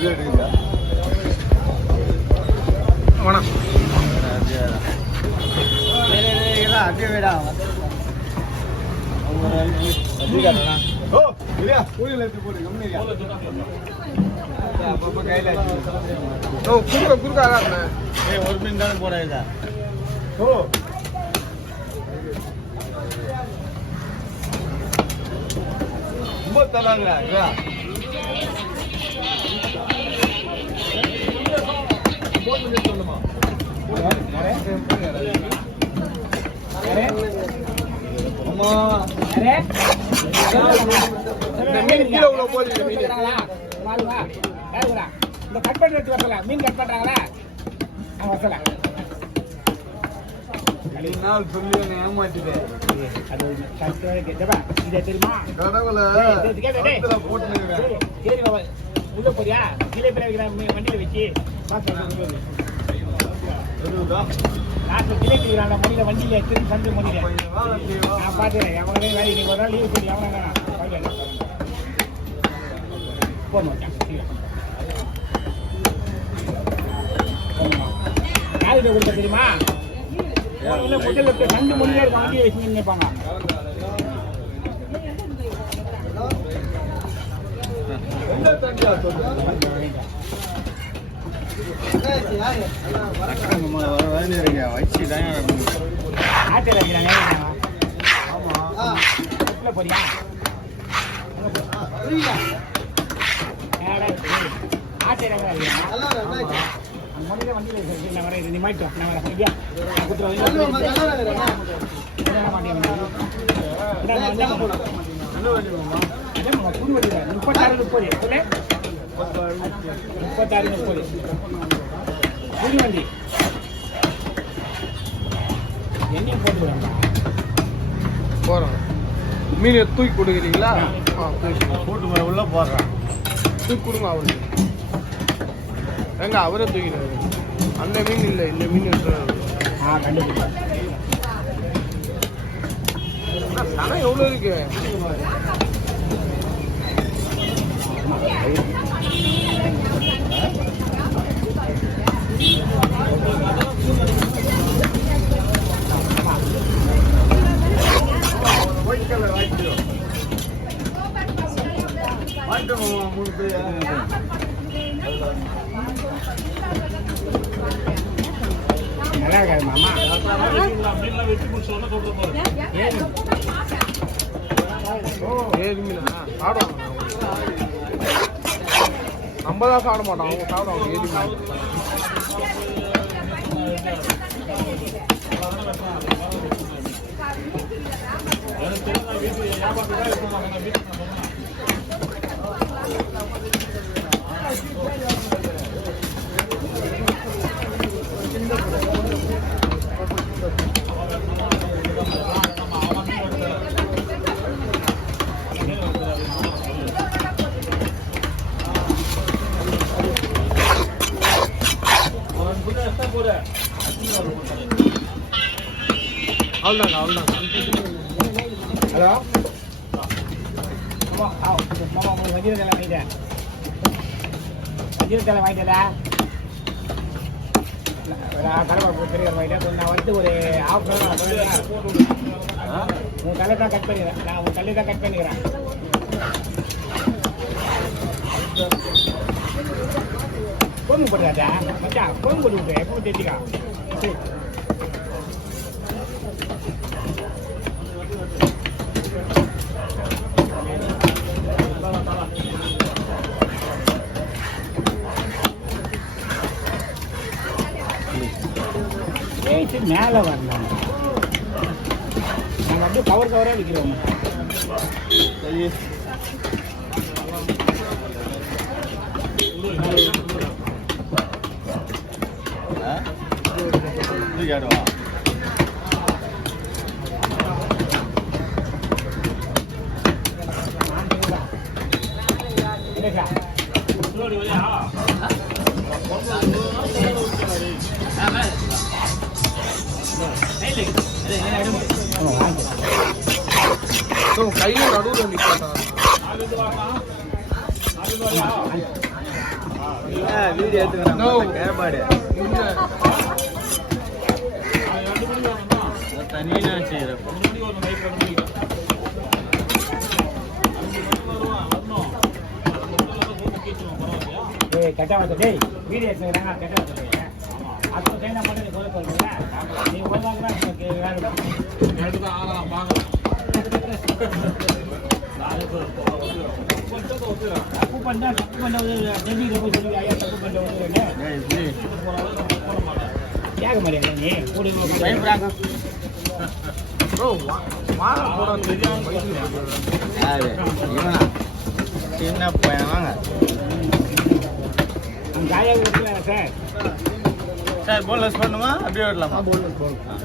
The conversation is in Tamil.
ஒரு மீன் தானே போடாதா ரொம்ப தராங்க சொல்லுமா இந்த கட் பண்ணி எடுத்து வரல மீன் கட் பண்றாங்களா வரல நாள் சொல்லி ஏமாத்திட்டு அது இதை தெரியுமா கடவுளை உள்ள போறியா கீழே வண்டியில வச்சு மொழியில வண்டியில திரும்பி சந்து மொழியில நான் பாத்துறேன் அவங்களே வேலை நீங்க ஒரு நாள் லீவ் பண்ணி அவன போக மாட்டான் யாருக்கு கொடுக்க தெரியுமா இல்ல முதல்ல சந்து மொழியில வண்டியை வச்சு நினைப்பாங்க போறியா மொழியில வண்டியில நான் வரேன் நீ மாட்டோம் நான் வரேன் புது வண்டி 36 30 36 30 புது வண்டி என்னையும் போட்டு போறோம் மீன் தூக்கி கொடுக்குறீங்களா போட்டு உள்ள போடுறேன் தூக்கி கொடுங்க அவருக்கு எங்க அவரே தூக்கிடுறாரு அந்த மீன் இல்லை இந்த மீன் கண்டிப்பா சனம் எவ்வளோ இருக்கு நல்லா இருக்காது மாமா 7 மீனா சாப்பிடுவாங்க நம்ம தான் சாப்பிட மாட்டோம் அவங்க சாப்பிடுவாங்க 7 மீன் அவ்வளோதாங்க ஹலோ மாமா உங்களுக்கு வஜ்ரத்தலை வாங்கிட்டேன் வாங்கிட்டேடா கடமை பெரிய வாங்கிட்டேன் நான் வந்து ஒரு ½ உன் தலை தான் கட் பண்ணிக்கிறேன் நான் உன் தள்ளி தான் கட் பண்ணிக்கிறேன் கோம்பு போட்டுறாச்சா மச்சான் கோம்பு போட்டு விட்டு எப்போ தேச்சிக்கா சரி மேலே வரலாம் நாங்கள் அப்படியே கவராக விற்கிறோம் கையில் நடுவில் நிற்காட்டா வீடியோ எடுத்துக்கிறேன் No. கேப்பாடு இல்ல. தனியாக செய்கிறேன் டேய் கட்ட வந்து டேய் வீடியோ எடுத்துறாங்க கட்ட வந்து அது கையில மட்டும் நீ சொல்ல சொல்றீங்க நீ ஒருவாங்க தான் எனக்கு வேணும் எடுத்து தான் ஆகலாம் பார்க்கலாம். தப்பு பண்ணா டெல்லியில் போய் சொல்லி ஐயா தப்பு பண்ண வந்து கேட்க மாட்டேங்க நீ கூடி பயப்படுறாங்க Bro, வாழை போடான்னு தெரியாம பைத்தியம் பிடிக்கிறது. யாரு இவனா சின்ன பையன் வாங்க அந்த காயாக சார் சார் போன்லெஸ் பண்ணுமா அப்படியே விடலாமா போடணும், போடணும்.